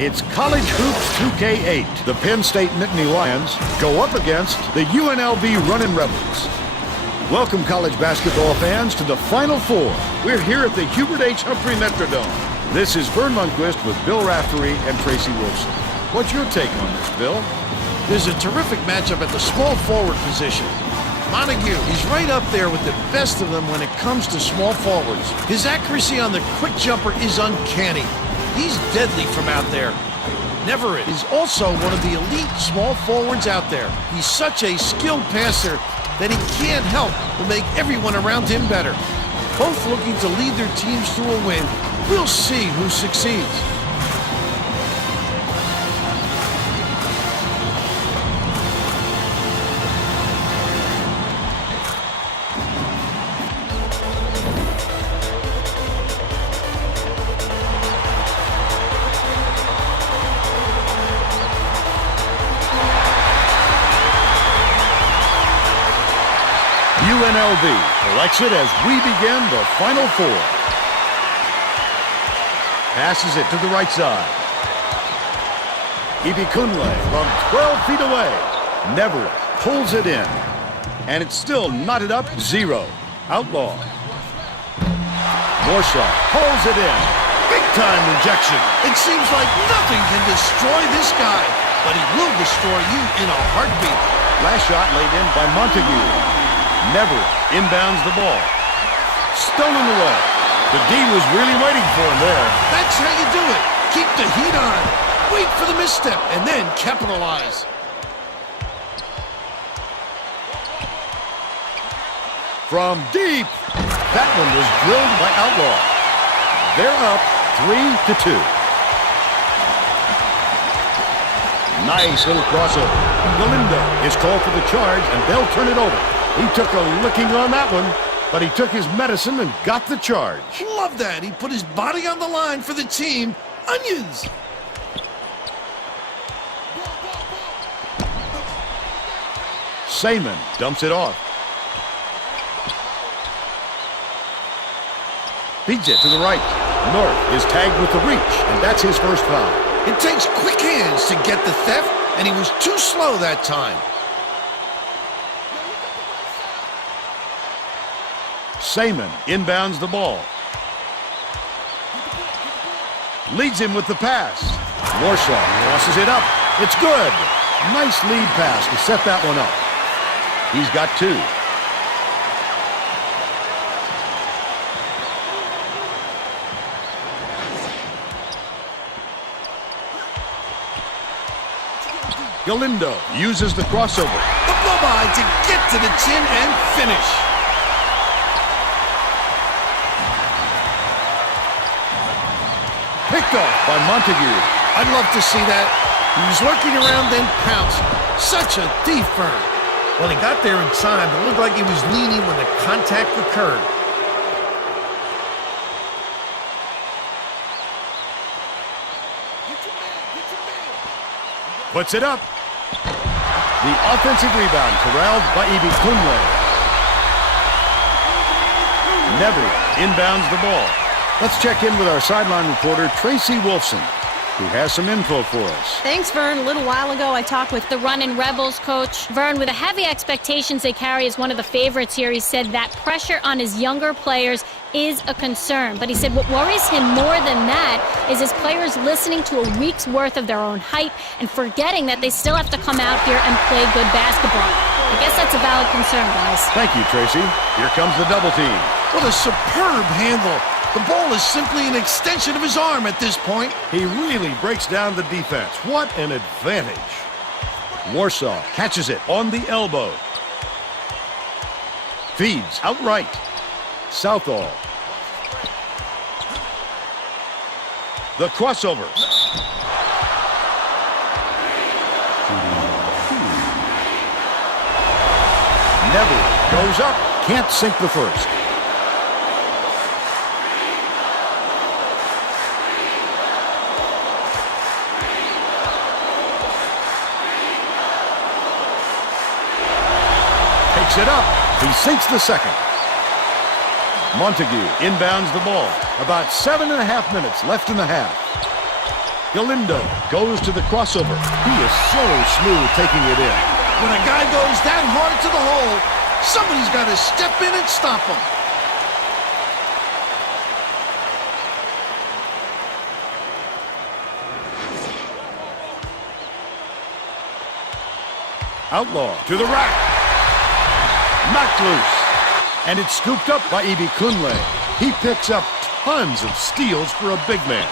It's College Hoops 2K8. The Penn State Nittany Lions go up against the UNLV Runnin' Rebels. Welcome, college basketball fans, to the Final Four. We're here at the Hubert H. Humphrey Metrodome. This is Vern Lundquist with Bill Raftery and Tracy Wolfson. What's your take on this, Bill? There's a terrific matchup at the small forward position. Montague, he's right up there with the best of them when it comes to small forwards. His accuracy on the quick jumper is uncanny. He's deadly from out there. Neverett is also one of the elite small forwards out there. He's such a skilled passer that he can't help but make everyone around him better. Both looking to lead their teams to a win. We'll see who succeeds. UNLV collects it as we begin the Final Four. Passes it to the right side. Ibikunle from 12 feet away. Never pulls it in. And it's still knotted up 0. Outlaw. Morshaw pulls it in. Big-time rejection. It seems like nothing can destroy this guy, but he will destroy you in a heartbeat. Last shot laid in by Montague. Never inbounds the ball. Stolen away. The D was really waiting for him there. That's how you do it. Keep the heat on. Wait for the misstep and then capitalize. From deep. That one was drilled by Outlaw. They're up 3-2. Nice little crossover. Galindo is called for the charge, and they'll turn it over. He took a licking on that one, but he took his medicine and got the charge. Love that. He put his body on the line for the team. Onions. Seaman dumps it off. Feeds it to the right. North is tagged with the reach, and that's his first foul. It takes quick hands to get the theft, and he was too slow that time. Seaman inbounds the ball. Leads him with the pass. Morshaw crosses it up. It's good. Nice lead pass to set that one up. He's got 2. Galindo uses the crossover. The blow-by to get to the chin and finish. Picked off by Montague. I'd love to see that. He was lurking around, then pounced. Such a thief, Vern. When he got there in time, it looked like he was leaning when the contact occurred. Puts it up. The offensive rebound corralled by Ibikunle. Never inbounds the ball. Let's check in with our sideline reporter, Tracy Wolfson, who has some info for us. Thanks, Vern. A little while ago, I talked with the Runnin' Rebels coach. Vern, with the heavy expectations they carry as one of the favorites here, he said that pressure on his younger players is a concern. But he said what worries him more than that is his players listening to a week's worth of their own hype and forgetting that they still have to come out here and play good basketball. I guess that's a valid concern, guys. Thank you, Tracy. Here comes the double team. What a superb handle. The ball is simply an extension of his arm at this point. He really breaks down the defense. What an advantage. Warsaw catches it on the elbow. Feeds outright. Southall. The crossover. Never goes up. Can't sink the first. Takes it up. He sinks the second. Montague inbounds the ball. About 7.5 minutes left in the half. Galindo goes to the crossover. He is so smooth taking it in. When a guy goes that hard to the hole, somebody's got to step in and stop him. Outlaw to the rack. Knocked loose. And it's scooped up by Ibi Kunle. He picks up tons of steals for a big man.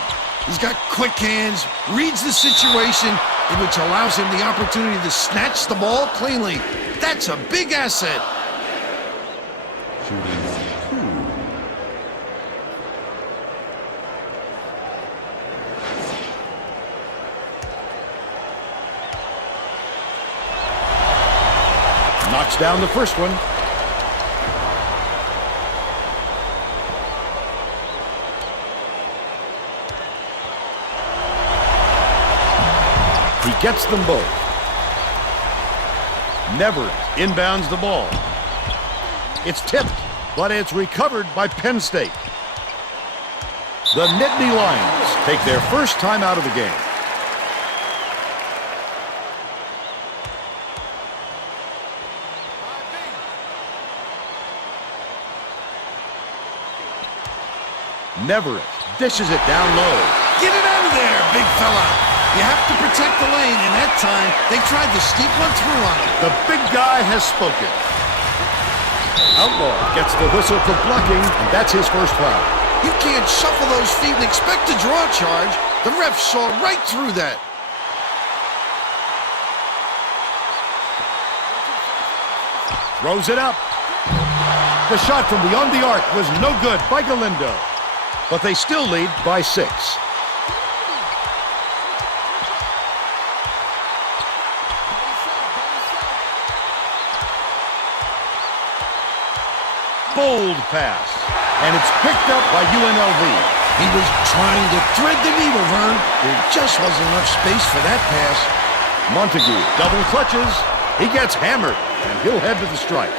He's got quick hands, reads the situation, which allows him the opportunity to snatch the ball cleanly. That's a big asset. Shooting 2. Knocks down the first one. He gets them both. Never inbounds the ball. It's tipped, but it's recovered by Penn State. The Nittany Lions take their first time out of the game. Neverett dishes it down low. Get it out of there, big fella. You have to protect the lane, and that time, they tried to sneak one through on him. The big guy has spoken. Outlaw gets the whistle for blocking, and that's his first foul. You can't shuffle those feet and expect to draw a charge. The ref saw right through that. Throws it up. The shot from beyond the arc was no good by Galindo, but they still lead by 6. Bold pass, and it's picked up by UNLV. He was trying to thread the needle, Vern. There just wasn't enough space for that pass. Montague double clutches. He gets hammered, and he'll head to the stripe.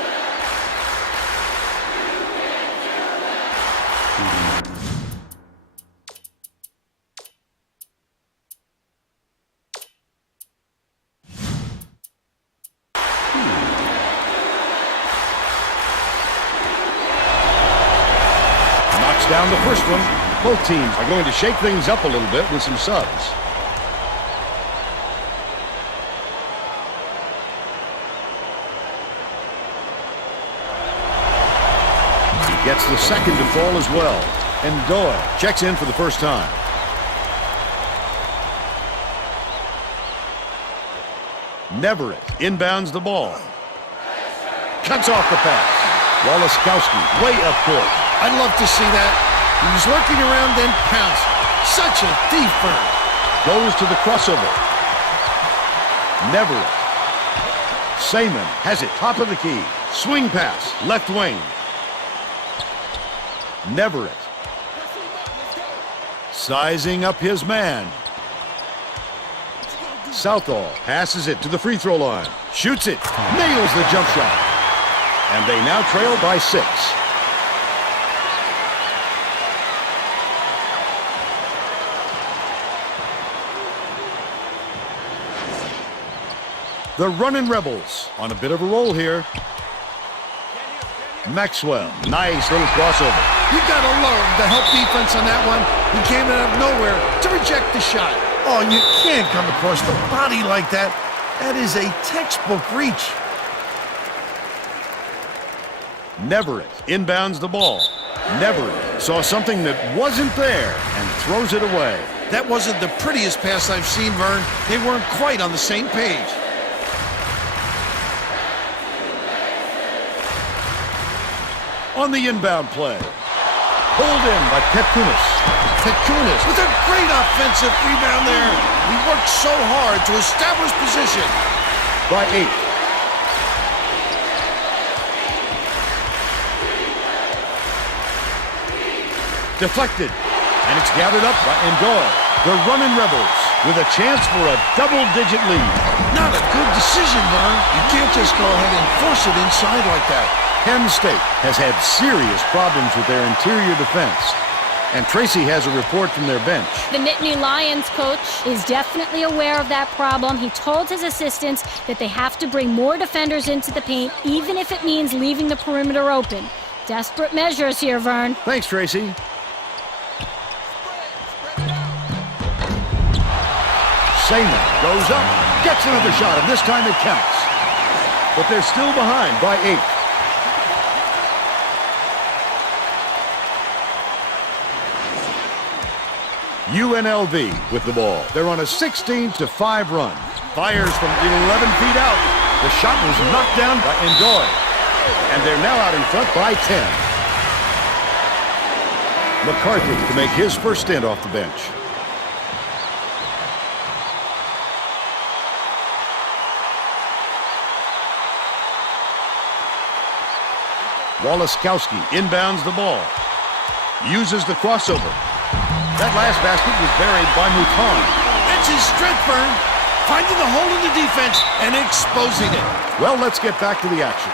Down the first one. Both teams are going to shake things up a little bit with some subs. He gets the second to fall as well. And Doyle checks in for the first time. Neverett inbounds the ball. Cuts off the pass. Walaskowski way up court. I'd love to see that. He was lurking around, then pounced. Such a thief, Vern. Goes to the crossover. Neverett. Seaman has it top of the key. Swing pass, left wing. Neverett. Sizing up his man. Southall passes it to the free throw line. Shoots it. Nails the jump shot. And they now trail by 6. The running Rebels on a bit of a roll here. Maxwell, nice little crossover. You gotta love the help defense on that one. He came out of nowhere to reject the shot. Oh, you can't come across the body like that. That is a textbook reach. Neverett inbounds the ball. Neverett saw something that wasn't there and throws it away. That wasn't the prettiest pass I've seen, Vern. They weren't quite on the same page. On the inbound play. Pulled in by Petkunas. Petkunas with a great offensive rebound there. He worked so hard to establish position. By 8. Deflected. And it's gathered up by Endoy. The running Rebels with a chance for a double-digit lead. Not a good decision, Vern. You can't just go ahead and force it inside like that. Penn State has had serious problems with their interior defense. And Tracy has a report from their bench. The Nittany Lions coach is definitely aware of that problem. He told his assistants that they have to bring more defenders into the paint, even if it means leaving the perimeter open. Desperate measures here, Vern. Thanks, Tracy. Seaman goes up, gets another shot, and this time it counts. But they're still behind by 8. UNLV with the ball. They're on a 16-5 run. Fires from 11 feet out. The shot was knocked down by Endoy. And they're now out in front by 10. McCarthy to make his first stint off the bench. Walaskowski inbounds the ball. Uses the crossover. That last basket was buried by Mouton. That's his strength, Vern. Finding the hole in the defense and exposing it. Well, let's get back to the action.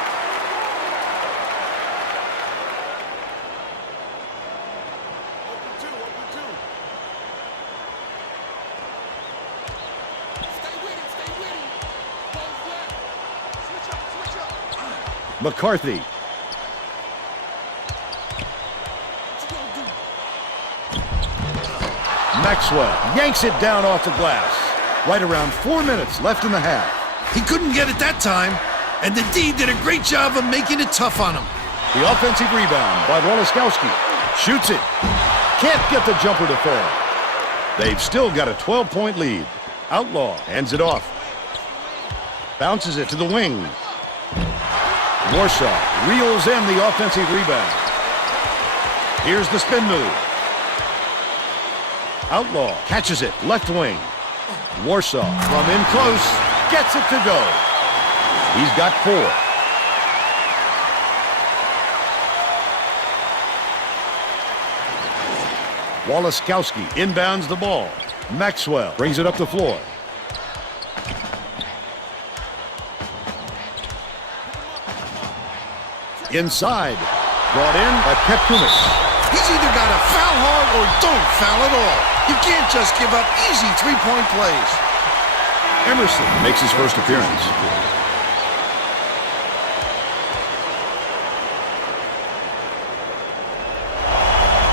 McCarthy. Maxwell yanks it down off the glass. Right around 4 minutes left in the half. He couldn't get it that time, and the D did a great job of making it tough on him. The offensive rebound by Walaskowski. Shoots it. Can't get the jumper to fall. They've still got a 12-point lead. Outlaw hands it off. Bounces it to the wing. Warsaw reels in the offensive rebound. Here's the spin move. Outlaw catches it, left wing. Warsaw from in close, gets it to go. He's got 4. Walaskowski inbounds the ball. Maxwell brings it up the floor. Inside, brought in by Petkunis. He's either got to foul hard or don't foul at all. You can't just give up easy three-point plays. Emerson makes his first appearance.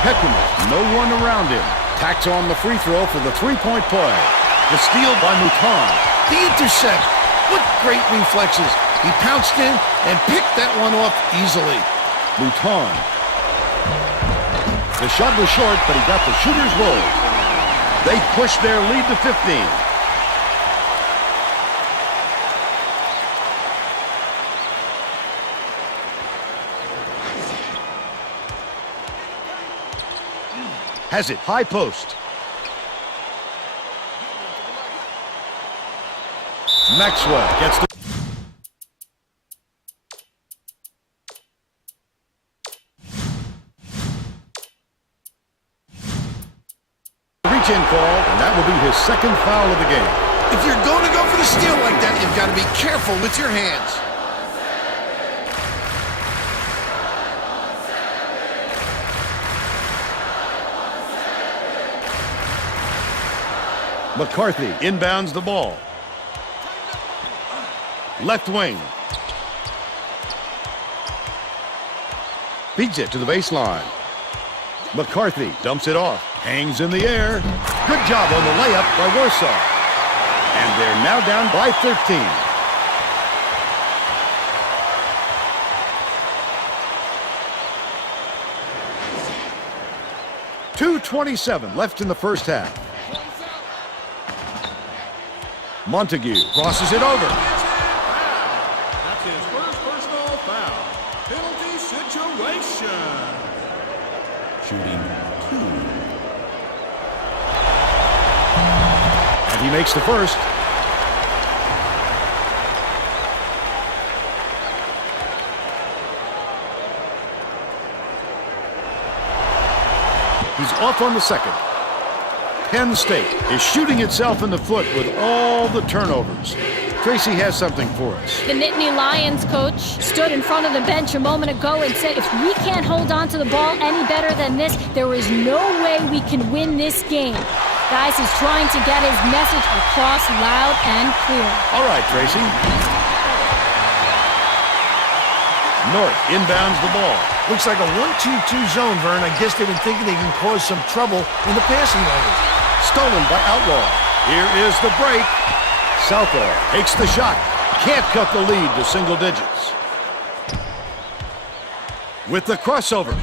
Petkunis, no one around him. Tacks on the free throw for the three-point play. The steal by Mouton. The intercept. What great reflexes. He pounced in and picked that one off easily. Mouton. The shot was short, but he got the shooter's roll. They push their lead to 15. Has it, high post. Maxwell gets the... reach-in call, and that will be his second foul of the game. If you're going to go for the steal like that, you've got to be careful with your hands. McCarthy inbounds the ball. Left wing. Beats it to the baseline. McCarthy dumps it off. Hangs in the air. Good job on the layup by Warsaw. And they're now down by 13. .227 left in the first half. Montague crosses it over. That's his first personal foul. Penalty situation. Shooting 2. And he makes the first. He's off on the second. Penn State is shooting itself in the foot with all the turnovers. Tracy has something for us. The Nittany Lions coach stood in front of the bench a moment ago and said, if we can't hold on to the ball any better than this, there is no way we can win this game. Guys, he's trying to get his message across loud and clear. All right, Tracy. North inbounds the ball. Looks like a 1-2-2 zone, Vern. I guess they've been thinking they can cause some trouble in the passing lanes. Stolen by Outlaw. Here is the break. Southall takes the shot. Can't cut the lead to single digits. With the crossover.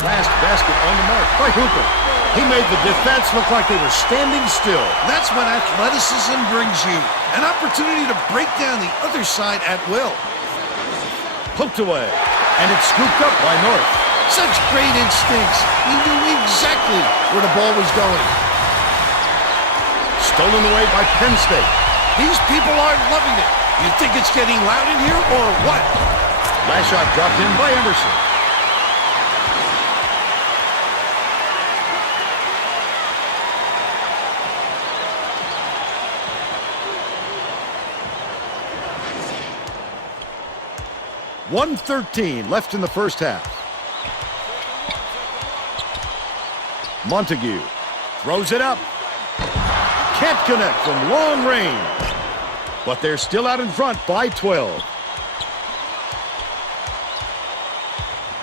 Last basket on the mark by Hooper. He made the defense look like they were standing still. That's when athleticism brings you an opportunity to break down the other side at will. Poked away. And it's scooped up by North. Such great instincts. He knew exactly where the ball was going. Stolen away by Penn State. These people are loving it. You think it's getting loud in here or what? Last shot dropped in by Emerson. .113 left in the first half. Montague throws it up. Can't connect from long range. But they're still out in front by 12.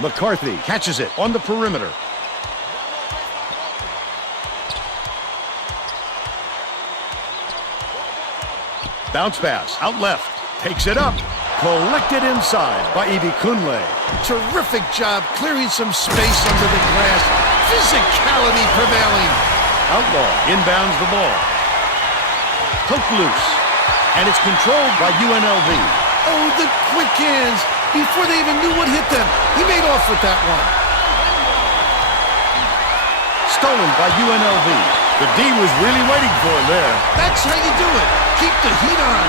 McCarthy catches it on the perimeter. Bounce pass out left. Takes it up. Collected inside by Evie Kunle. Terrific job clearing some space under the glass. Physicality prevailing. Outlaw inbounds the ball. Poked loose. And it's controlled by UNLV. Oh, the quick hands. Before they even knew what hit them, he made off with that one. Stolen by UNLV. The D was really waiting for him there. That's how you do it. Keep the heat on.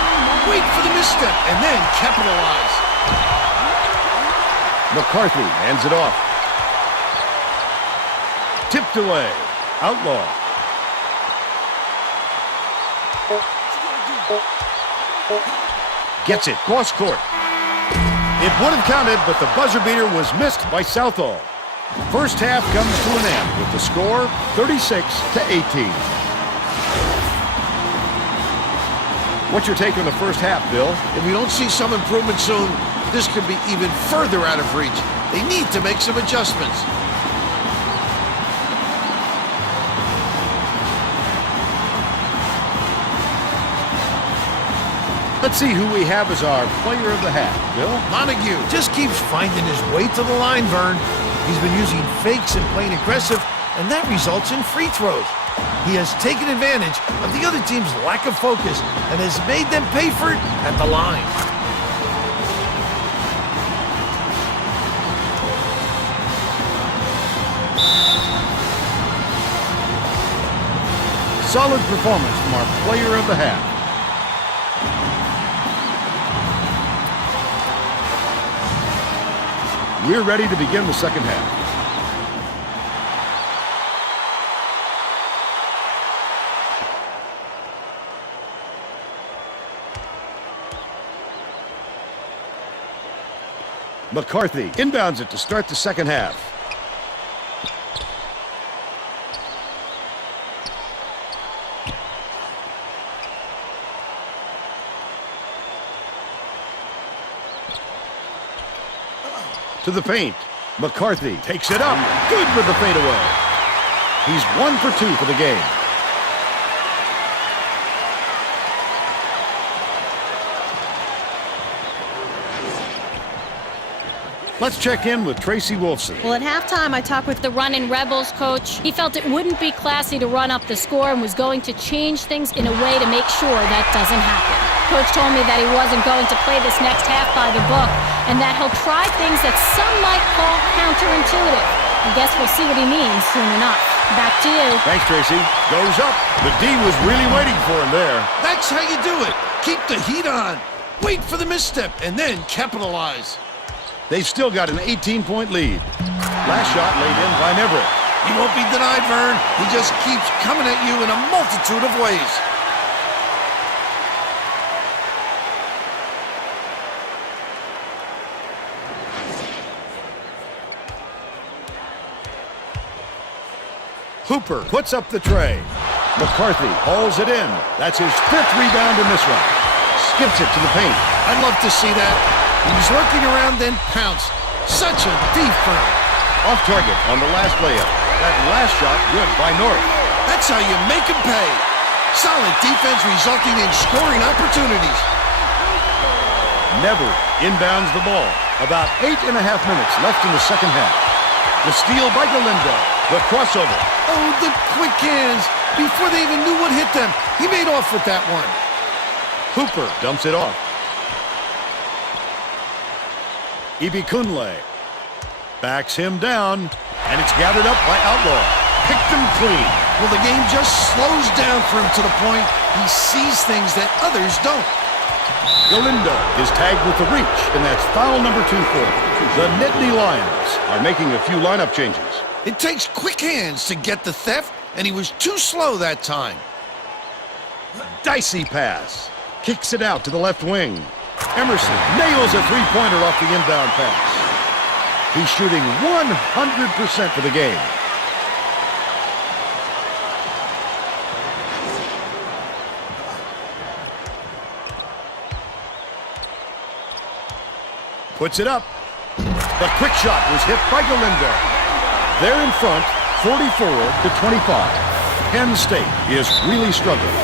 Wait for the misstep and then capitalize. McCarthy hands it off. Tipped away. Outlaw. Gets it. Cross court. It would have counted, but the buzzer beater was missed by Southall. First half comes to an end with the score 36-18. What's your take on the first half, Bill? If we don't see some improvement soon, this could be even further out of reach. They need to make some adjustments. Let's see who we have as our player of the half, Bill. Montague just keeps finding his way to the line, Vern. He's been using fakes and playing aggressive, and that results in free throws. He has taken advantage of the other team's lack of focus and has made them pay for it at the line. Solid performance from our player of the half. We're ready to begin the second half. McCarthy inbounds it to start the second half. To the paint. McCarthy takes it up. Good with the fadeaway. He's 1 for 2 for the game. Let's check in with Tracy Wolfson. Well, at halftime, I talked with the Runnin' Rebels coach. He felt it wouldn't be classy to run up the score and was going to change things in a way to make sure that doesn't happen. Coach told me that he wasn't going to play this next half by the book and that he'll try things that some might call counterintuitive. I guess we'll see what he means soon enough. Back to you. Thanks, Tracy. Goes up. The D was really waiting for him there. That's how you do it. Keep the heat on. Wait for the misstep and then capitalize. They've still got an 18-point lead. Last shot laid in by Everett. He won't be denied, Vern. He just keeps coming at you in a multitude of ways. Hooper puts up the tray. McCarthy hauls it in. That's his 5th rebound in this one. Skips it to the paint. I'd love to see that. He was lurking around, then pounced. Such a defense. Off target on the last layup. That last shot good by North. That's how you make him pay. Solid defense resulting in scoring opportunities. Never inbounds the ball. About 8.5 minutes left in the second half. The steal by Galindo. The crossover. Oh, the quick hands. Before they even knew what hit them, he made off with that one. Hooper dumps it off. Ibikunle backs him down, and it's gathered up by Outlaw. Picked him clean. Well, the game just slows down for him to the point he sees things that others don't. Galindo is tagged with the reach, and that's foul number 2 for him. The Nittany Lions are making a few lineup changes. It takes quick hands to get the theft, and he was too slow that time. Dicey pass. Kicks it out to the left wing. Emerson nails a three-pointer off the inbound pass. He's shooting 100% for the game. Puts it up. The quick shot was hit by Galindo. They're in front, 44-25. Penn State is really struggling.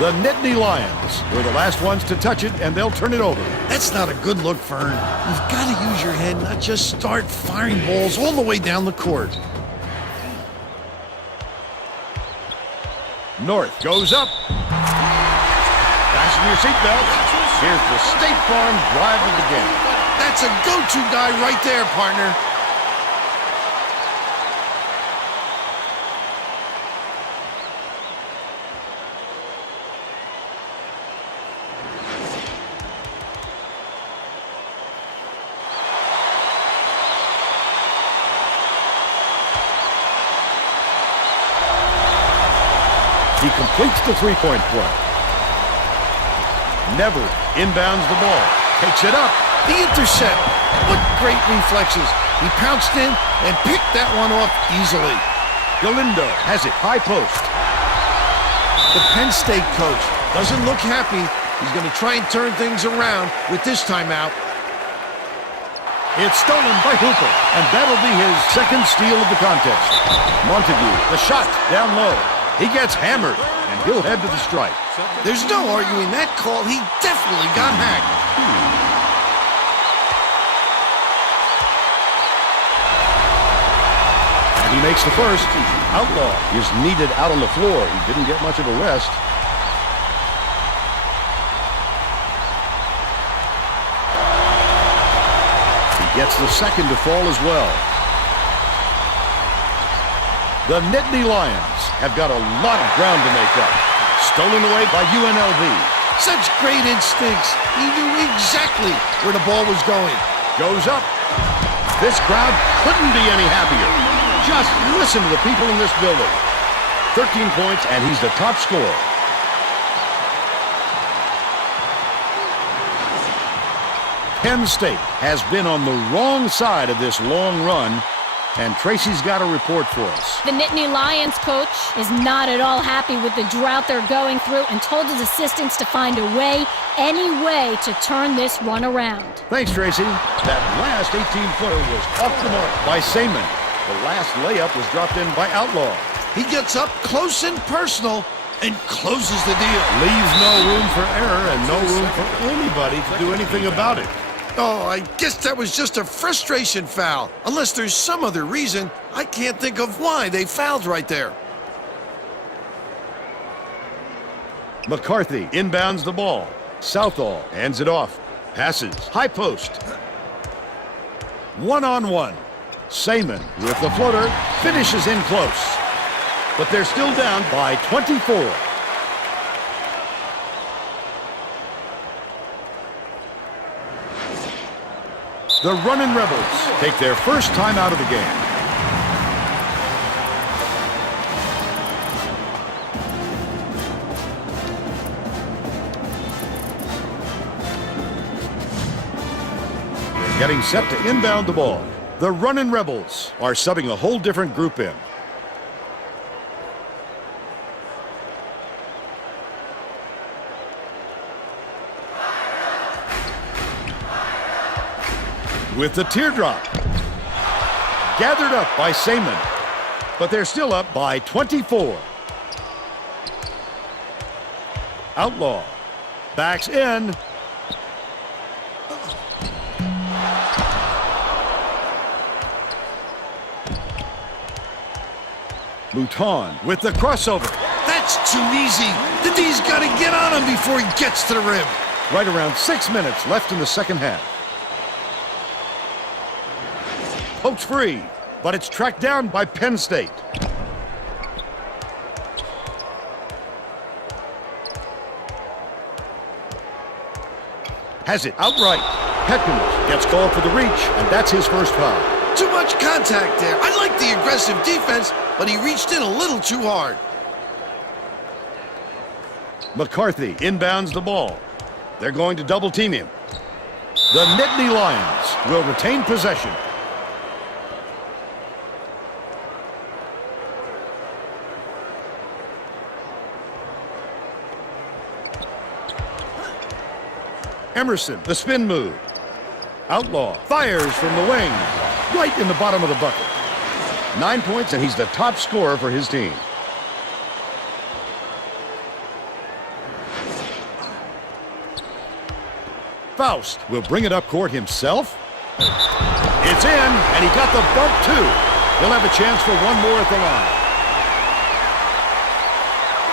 The Nittany Lions were the last ones to touch it, and they'll turn it over. That's not a good look, Vern. You've got to use your head, not just start firing balls all the way down the court. North goes up. Fasten your seatbelts. Here's the State Farm drive of the game. That's a go-to guy right there, partner. He completes the three-point play. Never inbounds the ball. Takes it up. The intercept. What great reflexes. He pounced in and picked that one off easily. Galindo has it high post. The Penn State coach doesn't look happy. He's going to try and turn things around with this timeout. It's stolen by Hooper, and that'll be his second steal of the contest. Montague, the shot down low. He gets hammered, and he'll head to the stripe. There's no arguing that call. He definitely got hacked. And he makes the first. Outlaw is needed out on the floor. He didn't get much of a rest. He gets the second to fall as well. The Nittany Lions have got a lot of ground to make up. Stolen away by UNLV. Such great instincts. He knew exactly where the ball was going. Goes up. This crowd couldn't be any happier. Just listen to the people in this building. 13 points, and he's the top scorer. Penn State has been on the wrong side of this long run, and Tracy's got a report for us. The Nittany Lions coach is not at all happy with the drought they're going through and told his assistants to find a way, any way, to turn this run around. Thanks, Tracy. That last 18-footer was off the mark by Seaman. The last layup was dropped in by Outlaw. He gets up close and personal and closes the deal. Leaves no room for error and no room for anybody to do anything about it. Oh, I guess that was just a frustration foul. Unless there's some other reason, I can't think of why they fouled right there. McCarthy inbounds the ball. Southall hands it off. Passes. High post. One-on-one. Seaman with the floater finishes in close. But they're still down by 24. The Runnin' Rebels take their first time out of the game. They're getting set to inbound the ball. The Runnin' Rebels are subbing a whole different group in. with the teardrop. Gathered up by Seaman, but they're still up by 24. Outlaw backs in. Mouton with the crossover. That's too easy. The D's got to get on him before he gets to the rim. Right around 6 minutes left in the second half. Pokes free, but it's tracked down by Penn State. Has it outright. Petkovic gets called for the reach, and that's his first foul. Too much contact there. I like the aggressive defense, but he reached in a little too hard. McCarthy inbounds the ball. They're going to double team him. The Nittany Lions will retain possession. Emerson, the spin move. Outlaw fires from the wing, right in the bottom of the bucket. 9 points, and he's the top scorer for his team. Faust will bring it up court himself. It's in, and he got the bump too. He'll have a chance for one more at the line.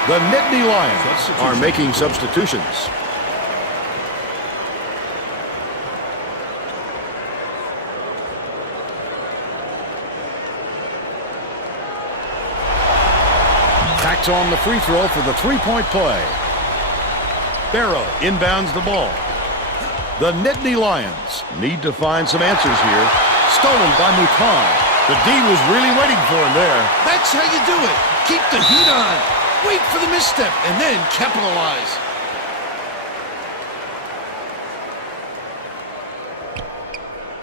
The Nittany Lions are making substitutions. Tacks on the free throw for the three-point play. Barrow inbounds the ball. The Nittany Lions need to find some answers here. Stolen by Mouton. The D was really waiting for him there. That's how you do it. Keep the heat on. Wait for the misstep and then capitalize.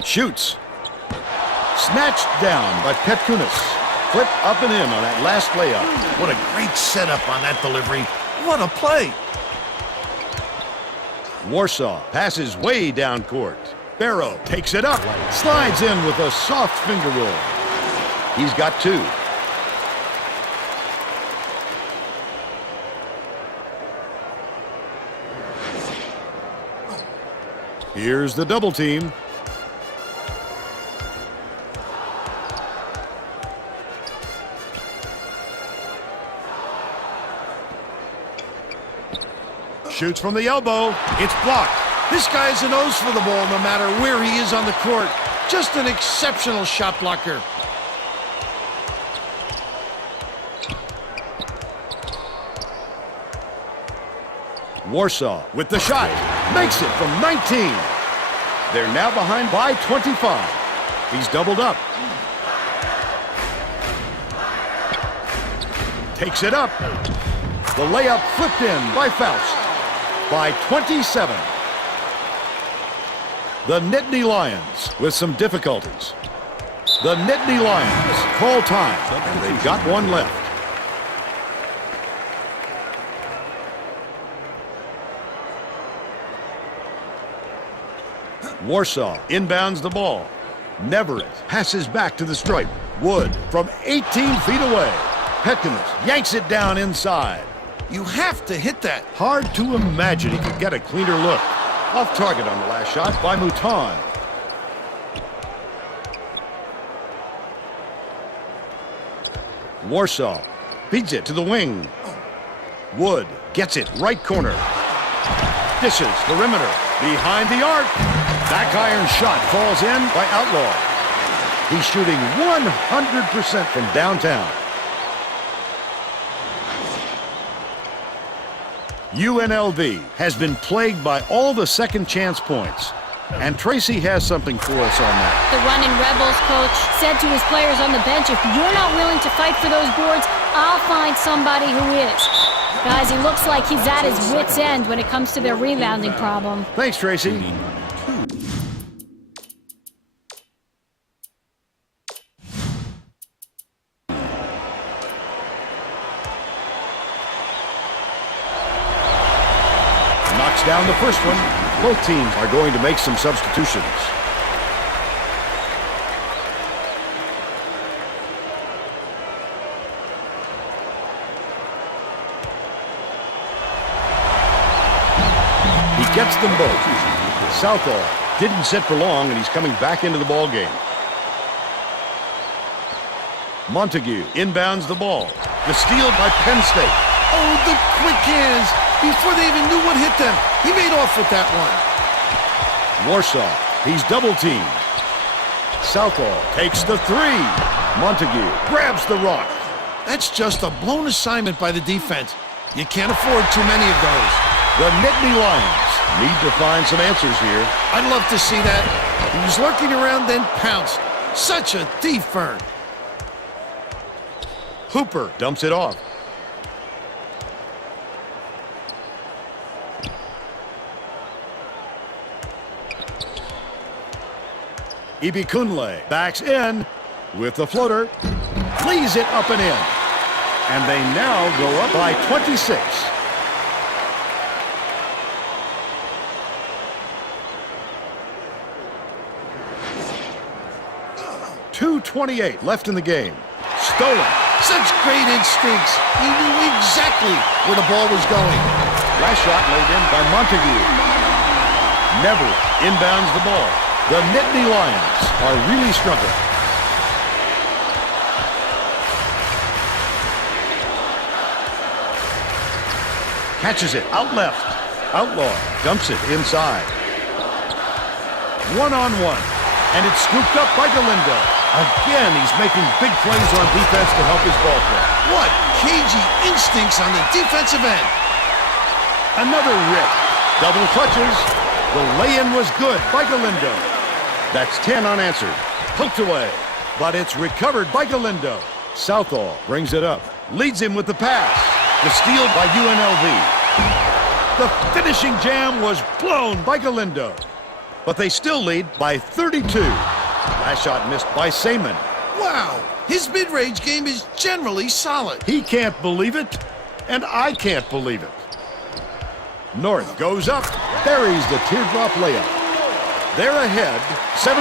Shoots. Snatched down by Petkovic. Flip up and in on that last layup. What a great setup on that delivery. What a play. Warsaw passes way down court. Barrow takes it up. Slides in with a soft finger roll. He's got two. Here's the double team. Shoots from the elbow. It's blocked. This guy has a nose for the ball no matter where he is on the court. Just an exceptional shot blocker. Warsaw with the shot. Makes it from 19. They're now behind by 25. He's doubled up. Takes it up. The layup flipped in by Faust. By 27. The Nittany Lions with some difficulties. The Nittany Lions call time, and they've got one left. Warsaw inbounds the ball. Neverett passes back to the stripe. Wood from 18 feet away. Petkovic yanks it down inside. You have to hit that. Hard to imagine he could get a cleaner look. Off target on the last shot by Mouton. Warsaw beats it to the wing. Wood gets it right corner. Dishes the perimeter. Behind the arc. Back iron shot falls in by Outlaw. He's shooting 100% from downtown. UNLV has been plagued by all the second chance points. And Tracy has something for us on that. The running Rebels coach said to his players on the bench, if you're not willing to fight for those boards, I'll find somebody who is. Guys, he looks like he's at his wit's end when it comes to their rebounding problem. Thanks, Tracy. Knocks down the first one. Both teams are going to make some substitutions. gets them both. Southall didn't sit for long, and he's coming back into the ball game. Montague inbounds the ball. The steal by Penn State. Oh, the quick hands. Before they even knew what hit them, he made off with that one. Warsaw, he's double-teamed. Southall takes the three. Montague grabs the rock. That's just a blown assignment by the defense. You can't afford too many of those. The Nittany Lions need to find some answers here. I'd love to see that. He was lurking around, then pounced. Such a thief, Vern. Hooper dumps it off. Ibikunle backs in with the floater. Leads it up and in. And they now go up by 26. .228 left in the game. Stolen. Such great instincts. He knew exactly where the ball was going. Last shot laid in by Montague. Never inbounds the ball. The Nittany Lions are really struggling. Catches it out left. Outlaw dumps it inside. One-on-one. And it's scooped up by Galindo. Again, he's making big plays on defense to help his ball club. What cagey instincts on the defensive end. Another rip. Double clutches. The lay-in was good by Galindo. That's 10 unanswered. Poked away. But it's recovered by Galindo. Southall brings it up. Leads him with the pass. The steal by UNLV. The finishing jam was blown by Galindo. But they still lead by 32. Last shot missed by Seaman. Wow, his mid-range game is generally solid. He can't believe it, and I can't believe it. North goes up, buries the teardrop layup. They're ahead, 74-40.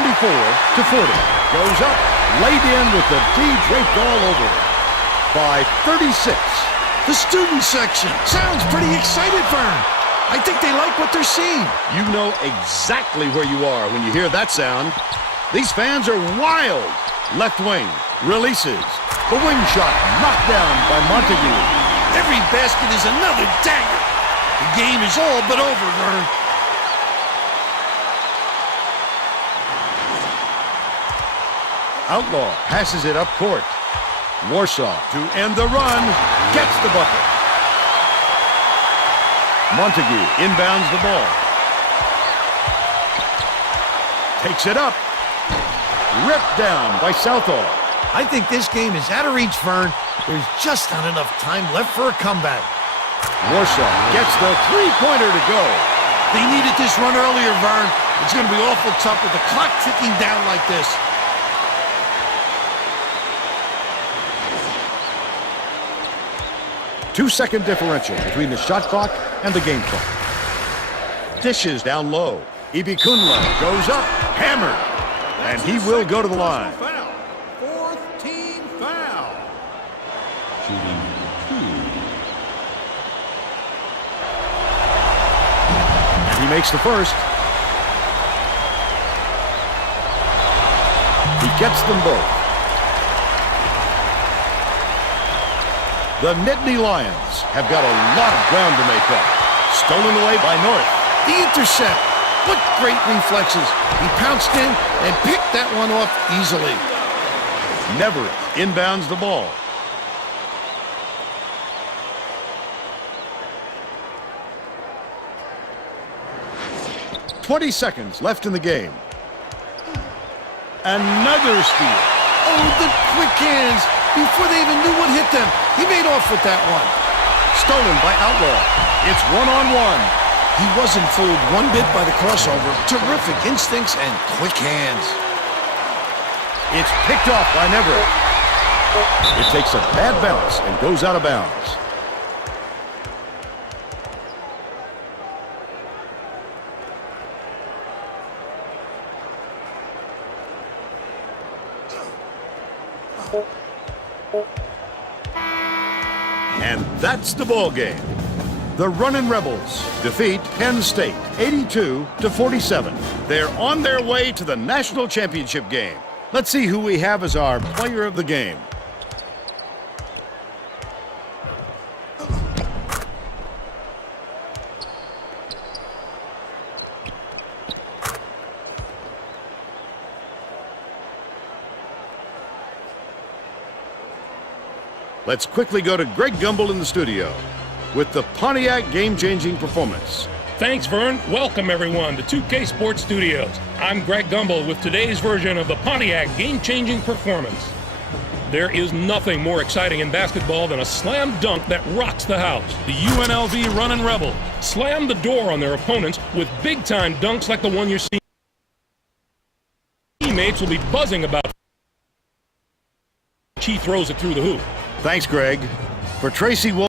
Goes up, laid in with the D draped all over it. By 36. The student section sounds pretty excited, Vern. I think they like what they're seeing. You know exactly where you are when you hear that sound. These fans are wild. Left wing releases. The wing shot knocked down by Montague. Every basket is another dagger. The game is all but over, Vern. Outlaw passes it up court. Warsaw to end the run. Gets the bucket. Montague inbounds the ball. Takes it up. Ripped down by Southall. I think this game is out of reach, Vern. There's just not enough time left for a comeback. Warsaw gets the three-pointer to go. They needed this run earlier, Vern. It's going to be awful tough with the clock ticking down like this. Two-second differential between the shot clock and the game clock. Dishes down low. Ibikunle goes up, hammered, and he will go to the line. Foul. Fourth team foul. Shooting 2. And he makes the first. He gets them both. The Nittany Lions have got a lot of ground to make up. Stolen away by North. The intercept. What great reflexes. He pounced in and picked that one off easily. Never inbounds the ball. .20 seconds left in the game. Another steal. Oh, the quick hands. Before they even knew what hit them, he made off with that one. Stolen by Outlaw. It's one-on-one. He wasn't fooled one bit by the crossover. Terrific instincts and quick hands. It's picked off by Never. It takes a bad bounce and goes out of bounds. And that's the ball game. The Runnin' Rebels defeat Penn State 82-47. They're on their way to the national championship game. Let's see who we have as our player of the game. Let's quickly go to Greg Gumbel in the studio with the Pontiac game-changing performance. Thanks, Vern. Welcome, everyone, to 2K Sports Studios. I'm Greg Gumbel with today's version of the Pontiac game-changing performance. There is nothing more exciting in basketball than a slam dunk that rocks the house. The UNLV Runnin' Rebels slam the door on their opponents with big-time dunks like the one you're seeing. Teammates will be buzzing about. He throws it through the hoop. Thanks, Greg. For Tracy Wolf.